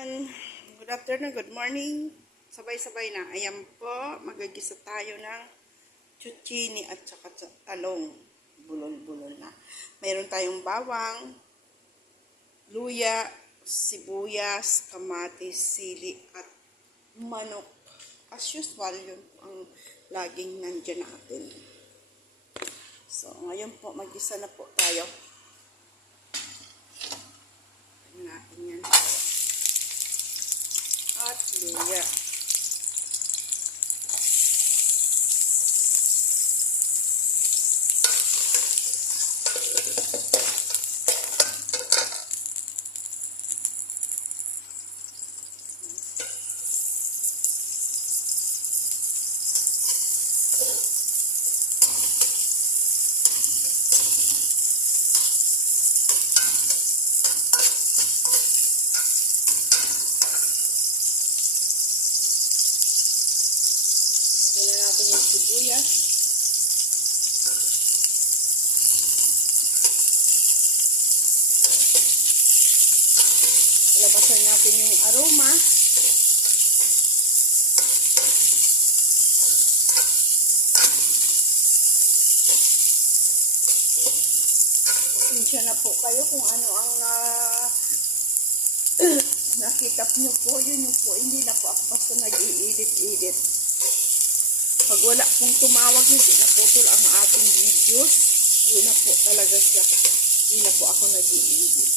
Ayun. Good afternoon, good morning. Sabay-sabay na. Ayan po, magagisa tayo ng zucchini at saka talong. Bulol-bulol na. Mayroon tayong bawang, luya, sibuyas, kamatis, sili, at manok. As usual, yun ang laging nandyan natin. So, ngayon po, mag-isa na po tayo. Tignan natin yan. At luya. Tignan natin yung sibuyas. Labasan natin yung aroma. Pasensya na po kayo kung ano ang nakita nyo po. Yun yung po. Hindi na po ako basta nag-i-edit. Pag wala pong tumawag, hindi na putol ang ating videos. Yun na po talaga siya. Hindi na po ako nag-i-edit.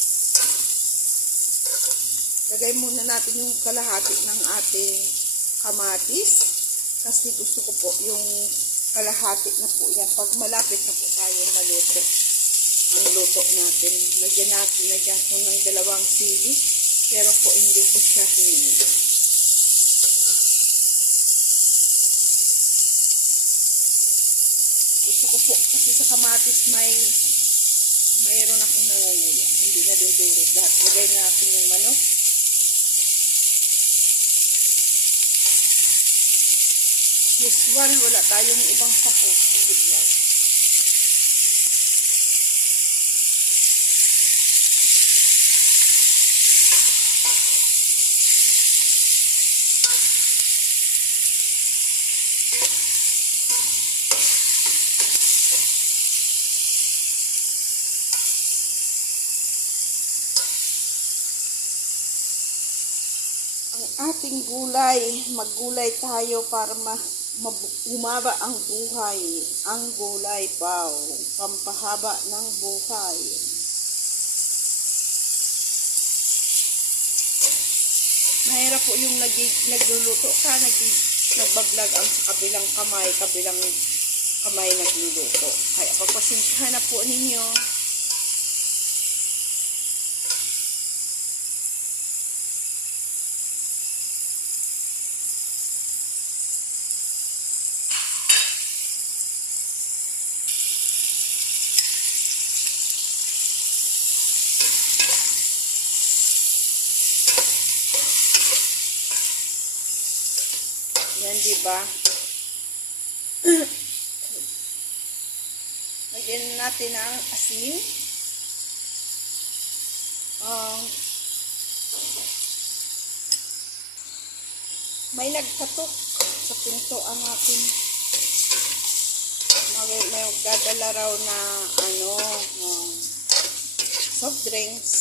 Lagay muna natin yung kalahati ng ating kamatis. Kasi gusto ko po yung kalahati na po yan. Pag malapit na po tayo maluto. Ang luto natin. Lagyan ko ng 2 sili. Pero po hindi ko siya hinili. Gusto ko po kasi sa kamatis mayroon akong nangunguya. Hindi na dudurot lahat. Lagay natin yung manok. Usual, wala tayong ibang sako. Hindi yan. Ang ating gulay, maggulay tayo para umaba ang buhay. Ang gulay bao, pampahaba ng buhay. Mahirap po yung nagluluto ka, nagbablog ang sa kabilang kamay nagluluto. Kaya pagpasensyahan na po ninyo. Yan, diba? Lagyan natin ang asin. May nagkatok sa pinto ang akin. May dadala raw na soft drinks.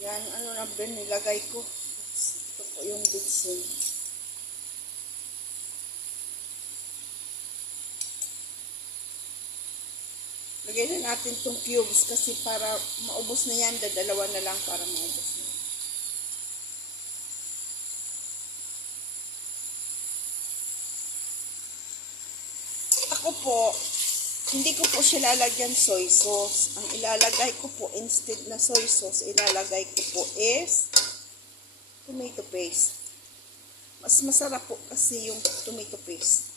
Yan, na Ben, nilagay ko. Ito po yung bitsin. Lagay na natin itong cubes kasi para maubos na yan, dadalawa na lang para maubos na. Ako po, hindi ko po siya lalagyan soy sauce. Ang ilalagay ko po, instead na soy sauce, ilalagay ko po is tomato paste. Mas masarap po kasi yung tomato paste.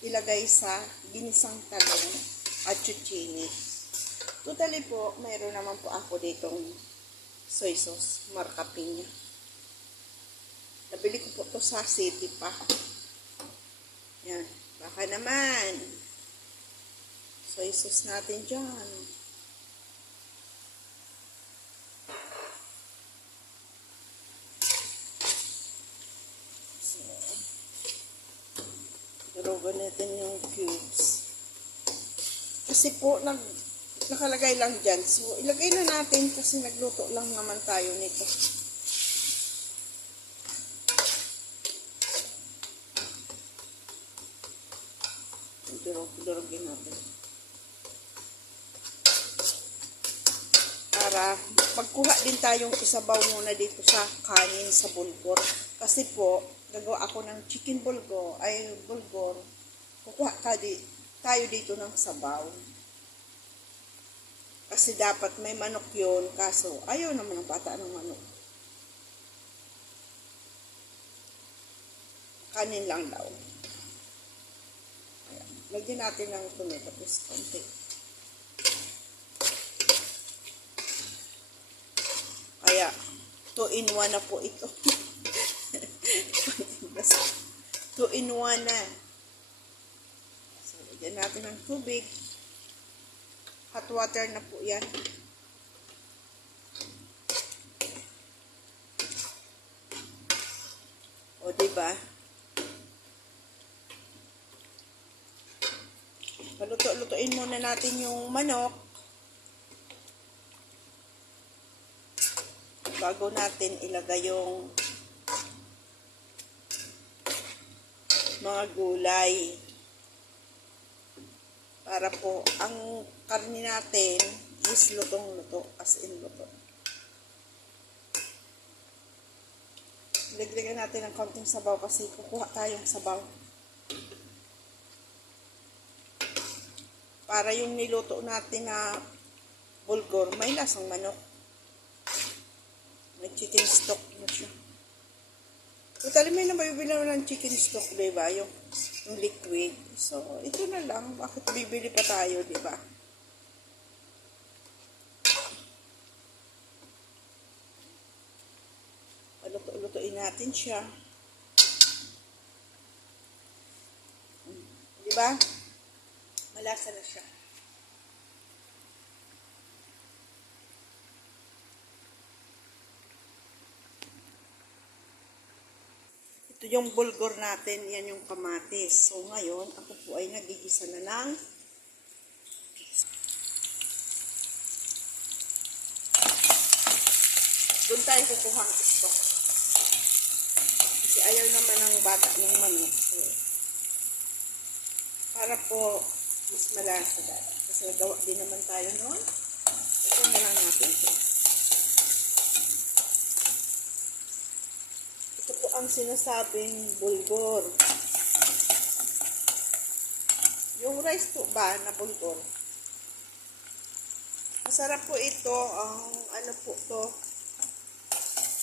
Ilagay sa ginisang talong at zucchini. Totally po, mayroon naman po ako ditong soy sauce, marka Piña. Nabili ko po to sa city pa. Yan, baka naman Soy sauce natin dyan. So, durugan natin yung cubes. Kasi po, nakalagay lang dyan. So, ilagay na natin kasi nagluto lang naman tayo nito. Durugin natin. Para magkuha din tayong isabaw muna dito sa kanin sa bulgur. Kasi po, gagawa ako ng chicken bulgur, kukuha tayo dito ng sabaw. Kasi dapat may manok yun, kaso ayaw naman ng bata ng manok. Kanin lang daw. Ayan. Lagyan natin ng tomato paste konti. Kaya, 2 in 1 na po ito. 2 in 1 na. So, lagyan natin ng tubig. Hot water na po yan. O, diba? Paluto-lutuin muna natin yung manok. Bago natin ilagay yung mga gulay. Para po, ang karne natin is lutong-luto, as in luto. Lagyan natin ng konting sabaw kasi kukuha tayong sabaw. Para yung niluto natin na bulgur, may lasang manok. May chicken stock na siya. Total, may nabibili ng chicken stock, diba? Yung liquid. So, ito na lang. Bakit bibili pa tayo, diba? Lutuin natin siya. Diba? Malasa na siya. Ito yung bulgur natin, yan yung kamatis. So ngayon, ako po ay nagigisa na ng doon tayo kukuha ang stock. Kasi ayaw naman ng bata ng manok. So, para po mas malasa dahil. Kasi nagawa din naman tayo noon. Ito na lang natin ito. Ito po ang sinasabing bulgur. Yung rice po ba na bulgur? Masarap po ito. Ang ano po to,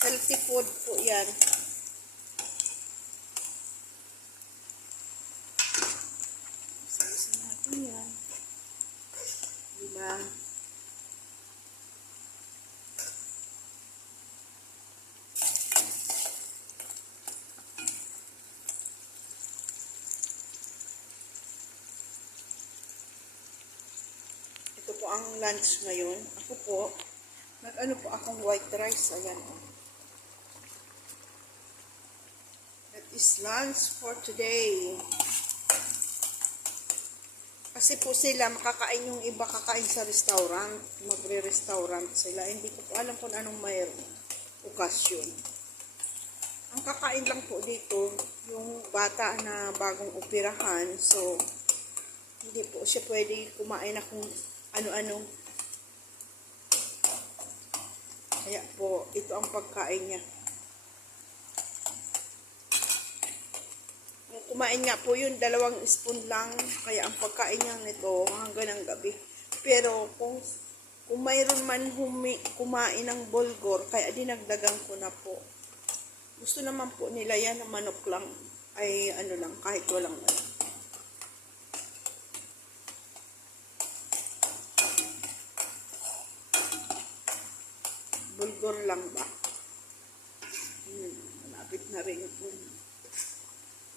healthy food po yan. Isa-isa natin yan. Diba? Ito po ang lunch ngayon. Ako po, nag-ano po akong white rice. Ayan o. That is lunch for today. Kasi po sila, makakain yung iba kakain sa restaurant. Magre-restaurant sila. Hindi ko po alam kung anong mayroong okasyon. Ang kakain lang po dito, yung bata na bagong operahan. So, hindi po siya pwede kumain na kung ano-ano. Kaya po, ito ang pagkain niya. Kumain nga po yun, 2 spoon lang. Kaya ang pagkain niya nito hanggang ng gabi. Pero kung mayroon man kumain ng bulgur, kaya dinagdagan ko na po. Gusto naman po nila yan na manok lang. Ay ano lang, kahit walang ano. Bulgur lang ba? Malapit na rin po.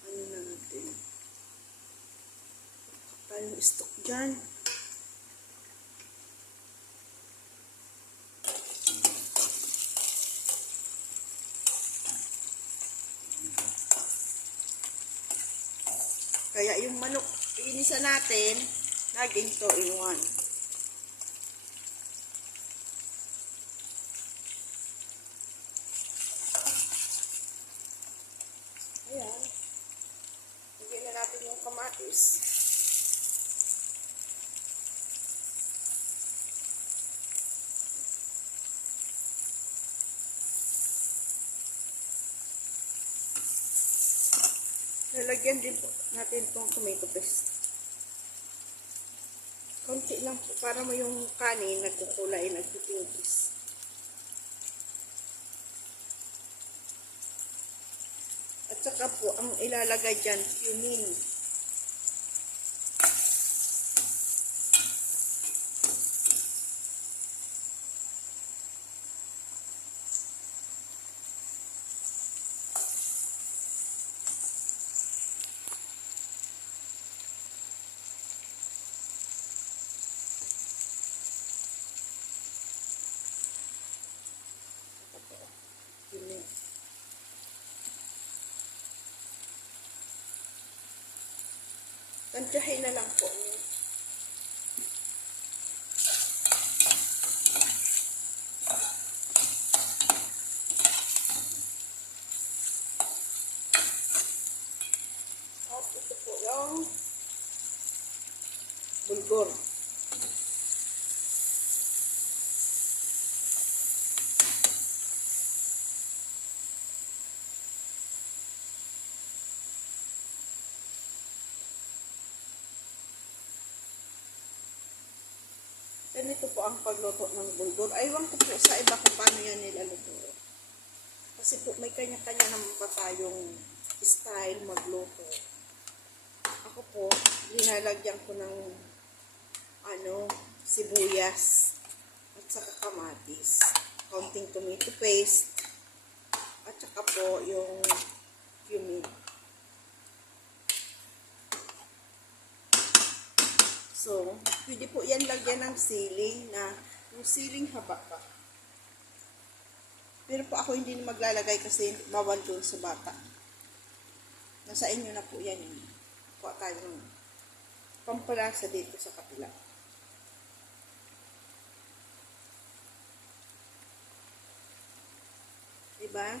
Ano na natin? Tayong stock dyan. manok inisa natin, naging 2-in-1. Ayan. Lagyan na natin yung kamatis. Lalagyan din po natin itong tomato paste. Konti lang po para mo yung kanin nagkukulay, nagtitingkis. At saka po, ang ilalagay dyan, cumin. Cumin. Tansyahin na lang po. At ito po yung bulgur. Ganito po ang pagluto ng bulgur. Aywan ko po sa iba kung paano yan nilaluto. Kasi po may kanya-kanya naman pa tayong style magluto. Ako po, linalagyan ko ng sibuyas at saka kamatis. Kaunting tomato paste at saka po yung cumin. So, pwede po yan lagyan ng siling na yung siling haba pa. Pero po ako hindi na maglalagay kasi bawal doon sa bata. Nasa inyo na po yan. Kuha tayo ng pampalasa dito sa kapila. Diba?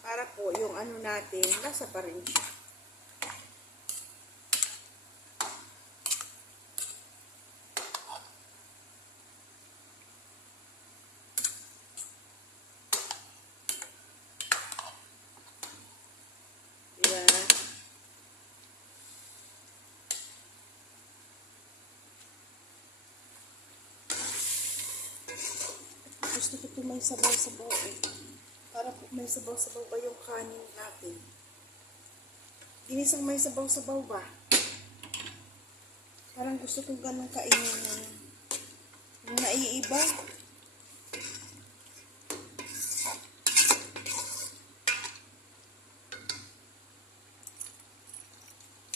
Para po yung natin, lasa pa rin siya. Gusto ko ito may sabaw-sabaw eh. Para po may sabaw-sabaw ba yung kanin natin. Ginisang may sabaw-sabaw ba? Parang gusto kong ganun kainin yung naiiba.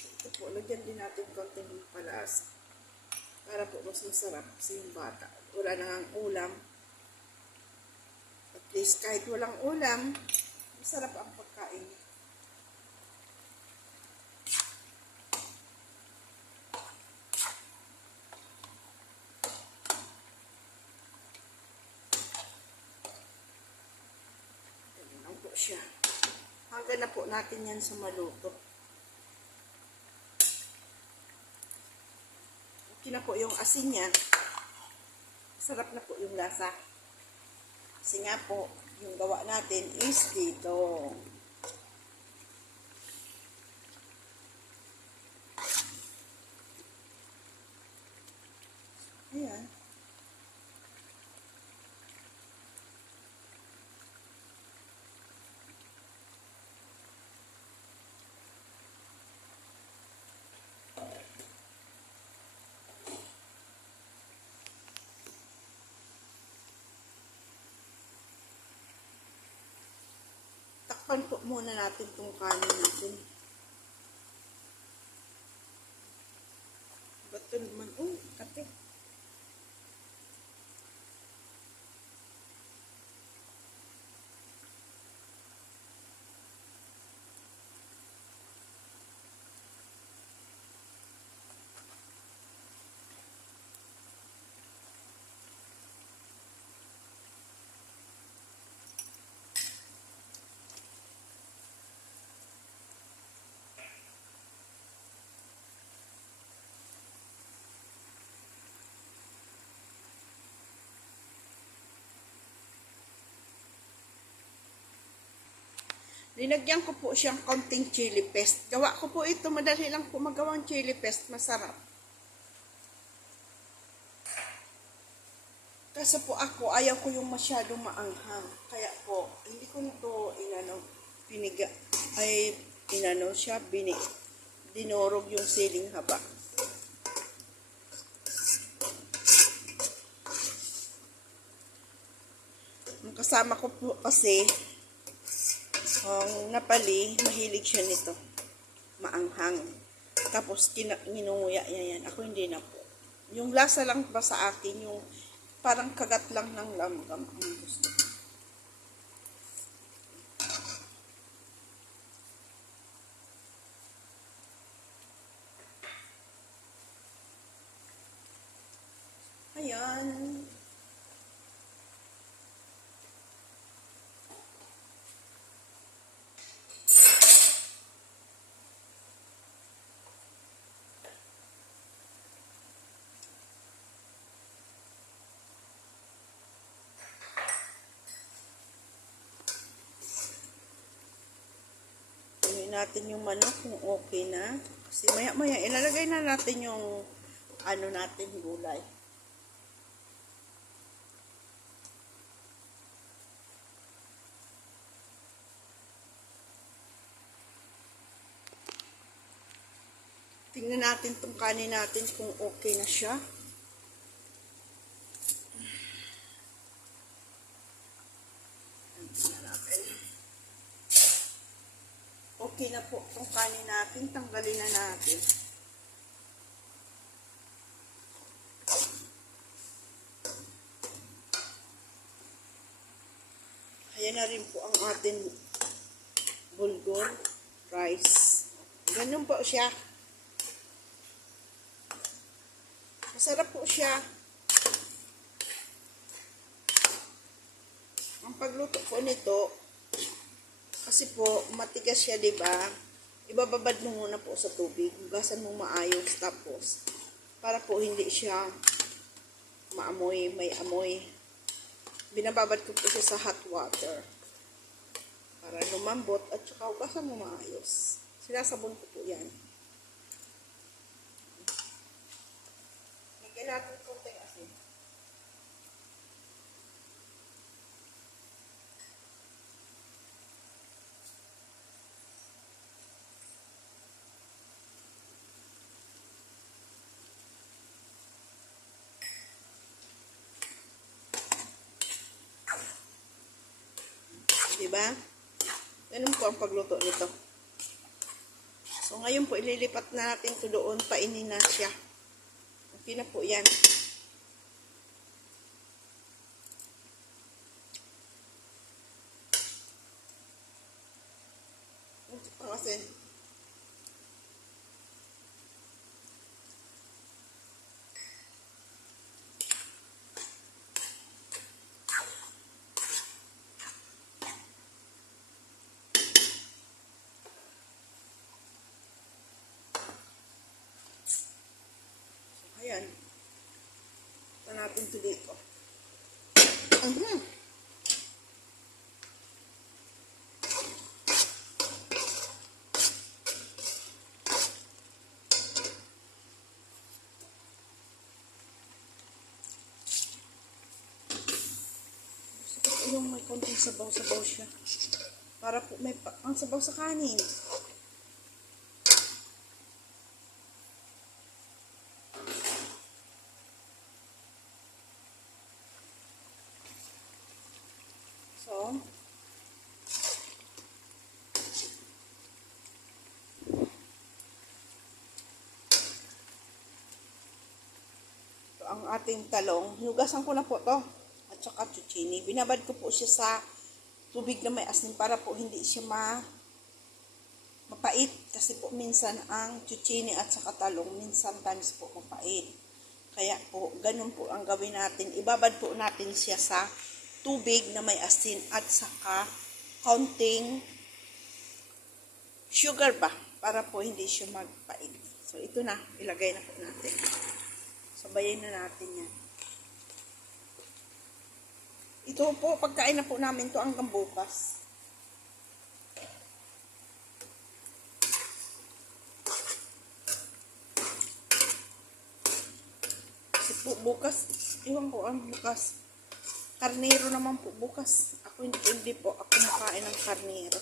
Ito po, lagyan din natin konting palas. Para po mas masarap kasi yung bata. Wala na ang ulam. At least kahit walang ulam, masarap ang pagkain. Ganyan lang po siya. Hanggang na po natin yan sa maluto. Okay na po yung asin niya. Sarap na po yung lasa. Kasi nga po, yung gawa natin is dito. Ayan. Takpan po muna natin itong kanin natin. Bato naman. Oh, kape. Linagyan ko po siyang konting chili paste. Gawa ko po ito, madali lang po magawang chili paste, masarap. Kasi po ako, ayaw ko yung masyadong maanghang. Kaya po, hindi ko na to siya, dinurog yung siling haba. Ang kasama ko po kasi, ang Napali, mahilig siya nito. Maanghang. Tapos, ninunguya niya yan. Ako hindi na po. Yung lasa lang ba sa akin, yung parang kagat lang ng langgam ang gusto. Ayan. Natin yung manok kung okay na. Kasi maya ilalagay na natin yung natin gulay. Tingnan natin tong kanin natin kung okay na siya. Okay na po itong kanin natin. Tanggalin na natin. Ayan na rin po ang ating bulgur rice. Ganun po siya. Masarap po siya. Ang pagluto po nito, kasi po, matigas siya, diba? Ibababad mo muna po sa tubig. Hugasan mo maayos. Tapos, para po hindi siya maamoy, may amoy. Binababad ko po siya sa hot water. Para lumambot at saka hugasan mo maayos. Sinasabon ko po yan. Lagyan natin konting asin. Diba? Ganun po ang pagluto nito. So, ngayon po, ililipat na natin ito doon. Painin na siya. Okay na po yan. Ang asin. Ayan. Ito natin ito dito. Gusto ko yung may konting sabaw-sabaw siya. Para po may ang sabaw sa kanin. So, ito ang ating talong. Hinugasan ko na po to. At saka zucchini. Binabad ko po siya sa tubig na may asin para po hindi siya mapait. Kasi po minsan ang zucchini at saka talong, minsan times po mapait. Kaya po, ganun po ang gawin natin. Ibabad po natin siya sa tubig na may asin at saka kaunting sugar ba para po hindi siya magpait. So ito na, ilagay na po natin. Sabayin na natin yan. Ito po, pagkain na po namin to hanggang bukas. po bukas. Iwan ko ang bukas. Karnero naman po bukas. Ako hindi po ako makain ng karnero.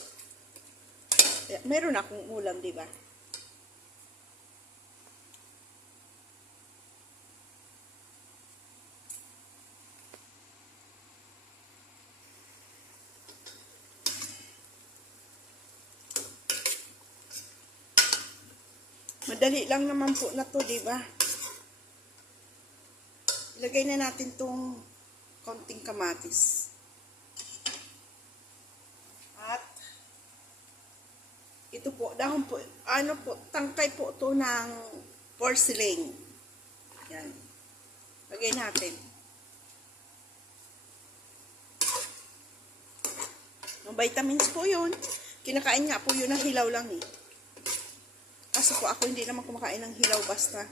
Meron akong ulam, di ba? Madali lang naman po na to, di ba? Ilagay na natin tong konting kamatis. At ito po, dahon po, ano po, tangkay po to ng porcelain. Yan. Lagay natin. No, vitamins po yun. Kinakain nga po yun na hilaw lang eh. Kaso po ako hindi naman kumakain ng hilaw basta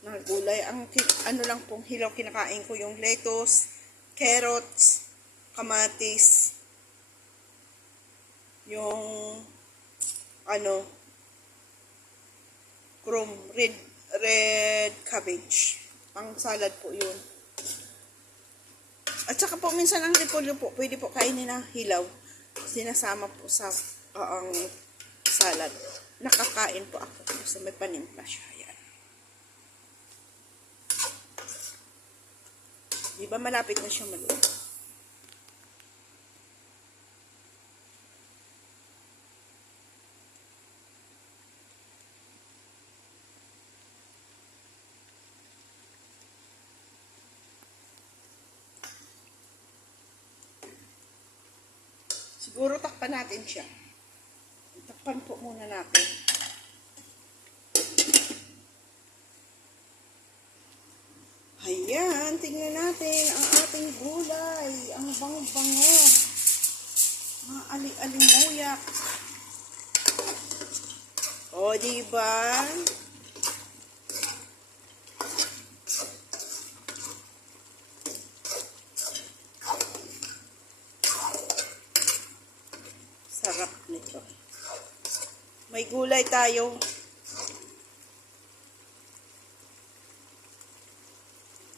ng gulay. Ang ano lang pong hilaw kinakain ko yung lettuce, carrots, kamatis, yung ano, red cabbage. Pang salad po yun. At saka po minsan ang repolyo po, pwede po kainin ng hilaw. Sinasama po sa ang salad. Nakakain po ako kasi may panimpla siya. Yan. Di ba malapit na siya maluto? Siguro takpan natin siya. Takpan po muna natin. Ayan, tingnan natin ang ating gulay. Ang bang-bango. Mga ali-alimuyak. O, diba? Sarap nito. May gulay tayo.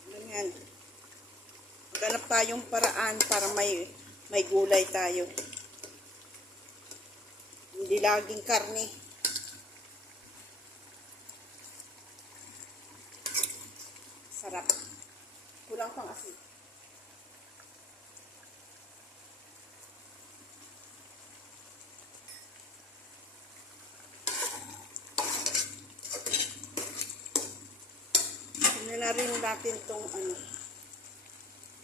Ganyan. Maghanap tayong paraan para may gulay tayo. Hindi laging karne. Sarap. Kulang pang asin. Tingnan na rin natin itong ano.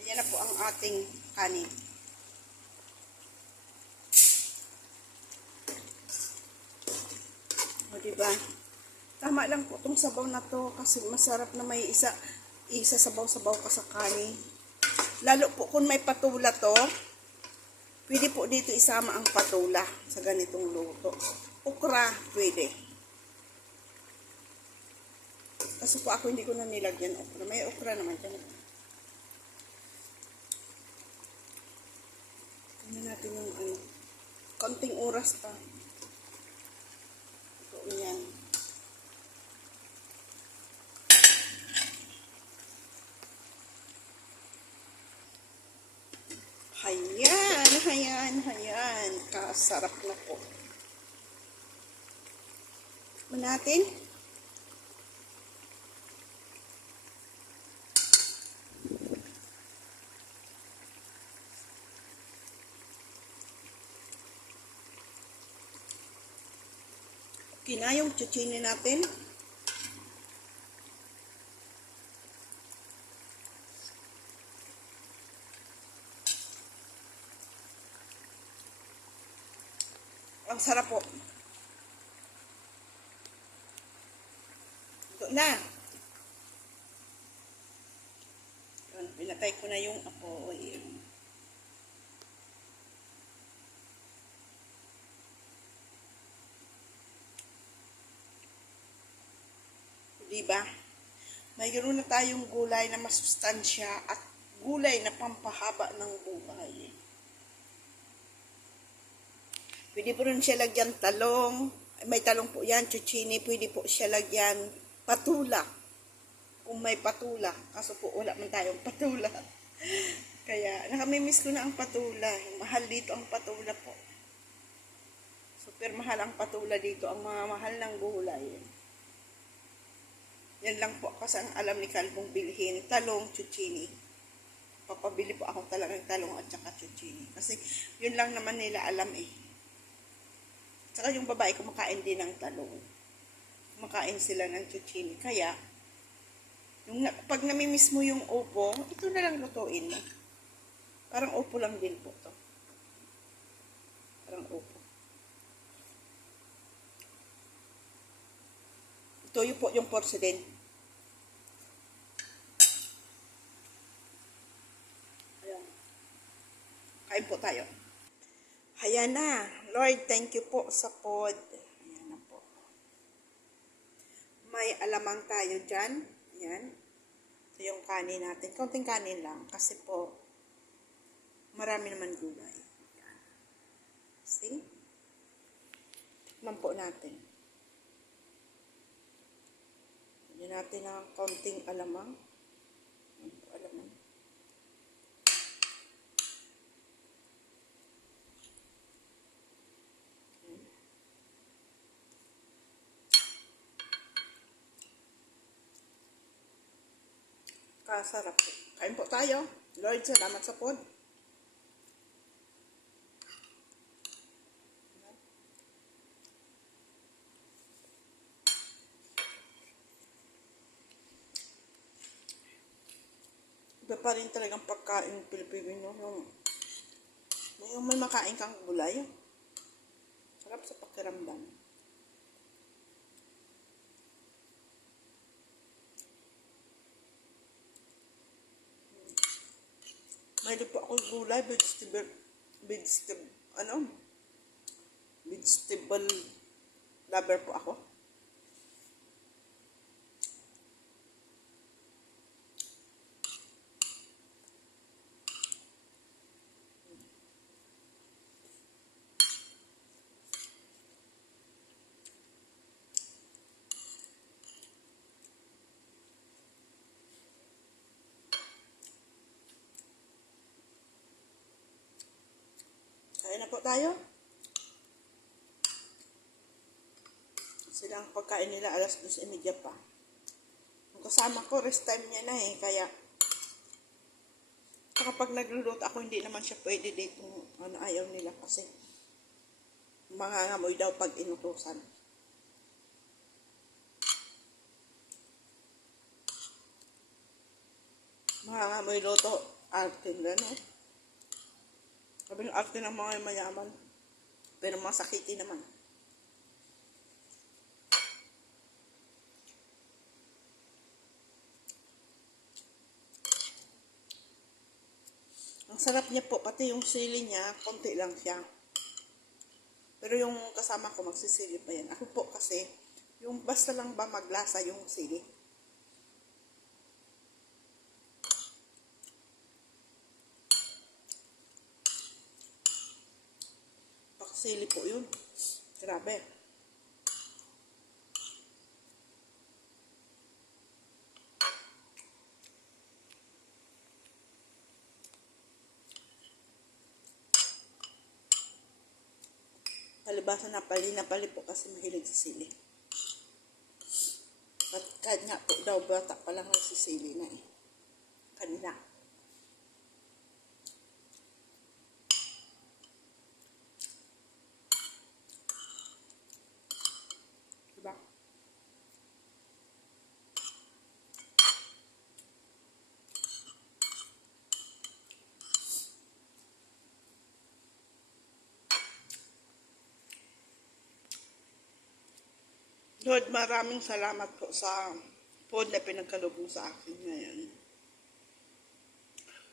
Ayan na po ang ating kanin. O diba? Tama lang po itong sabaw na to kasi masarap na may isa sabaw-sabaw ka sa kanin. Lalo po kung may patula to, pwede po dito isama ang patula sa ganitong luto. Okra, pwede. Kasi po ako hindi ko na nilagyan okra. May okra naman dyan. Tingnan natin yung ano. Konting oras pa. Ito yan. Hayan. Kasarap na po. Tignan natin. Okay na yung chuchini natin. Ang sarap po. Ito na. Pinatay ko na yung apoy. Diba? Mayroon na tayong gulay na masustansya at gulay na pampahaba ng buhay. Pwede po rin siya lagyan talong. May talong po yan, chuchini. Pwede po siya lagyan patula. kung may patula. Kaso po wala man tayong patula. Kaya nakamimiss ko na ang patula. Mahal dito ang patula po. Super mahal ang patula dito. Ang mga mahal ng gulay. Yan lang po kasi ang alam ni Kalbong bilhin. Talong, chuchini. Papabili po ako talagang talong at saka chuchini. Kasi yun lang naman nila alam eh. Saka yung babae kumakain din ng talong. Kumakain sila ng chuchini. Kaya, pag namimiss mo yung upo, ito na lang lutuin mo. Parang upo lang din po to. Parang upo. Ito yung po yung porcelain. Ayan. Kain po tayo. Ayan na. Lord, thank you po sa pod. Ayan na po. May alamang tayo dyan. Ayan. Ito yung kanin natin. Konting kanin lang. Kasi po, marami naman gulay. Ayan. See? Tikman po natin. Lagyan natin ng konting alamang. Ayan po, alamang. Kasarap po. Kain po tayo. Lord, salamat sa pod. Iba pa rin talagang pagkain ng Pilipino. Yung may makain kang gulay. Sarap sa pakiramdam. Mayroon po ako gulay, vegetable lover po ako. Kain na po tayo. Silang pagkain nila alas 2:30 pa. Ang kasama ko, rest time niya na eh. Kaya, kapag nagluluto ako, hindi naman siya pwede dito. Ayaw nila kasi mangangamoy daw pag inutusan. Mangangamoy luto. Arte na, no? Sabi ng arte ng mga mayaman. Pero masakiti naman. Ang sarap niya po, pati yung sili niya, konti lang siya. Pero yung kasama ko, magsisili pa yan. Ako po kasi, yung basta lang ba maglasa yung sili. Pakasili po yun. Grabe. Palibasa na napali po kasi mahilig sa sili. At kanya po daw, bata pa lang nagsisili na eh. Kanina. Diba? Lord, maraming salamat po sa food na pinagkaloob mo sa akin ngayon.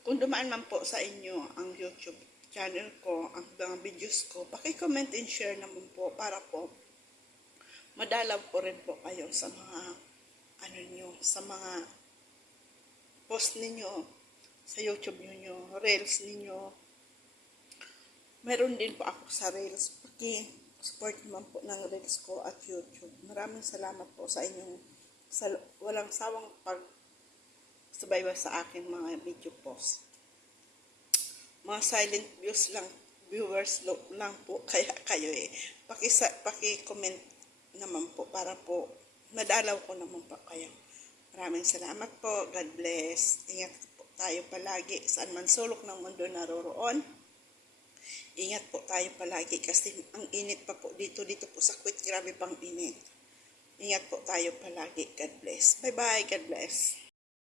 Kung dumaan man po sa inyo ang YouTube channel ko, ang mga videos ko, paki-comment and share naman po para po madalaw po rin po kayo sa mga sa mga post ninyo sa YouTube niyo, reels ninyo. Meron din po ako sa reels. Support naman po ng reels ko at YouTube. Maraming salamat po sa inyong walang sawang subaybay sa aking mga video post. Mga silent viewers lang po, kaya kayo paki-comment naman po para po madalaw ko naman po kayo. Maraming salamat po. God bless. Ingat po tayo palagi saan man sulok ng mundo naroroon. Ingat po tayo palagi kasi ang init pa po dito po sa Kuwait. Grabe pang init. Ingat po tayo palagi. God bless. Bye-bye. God bless.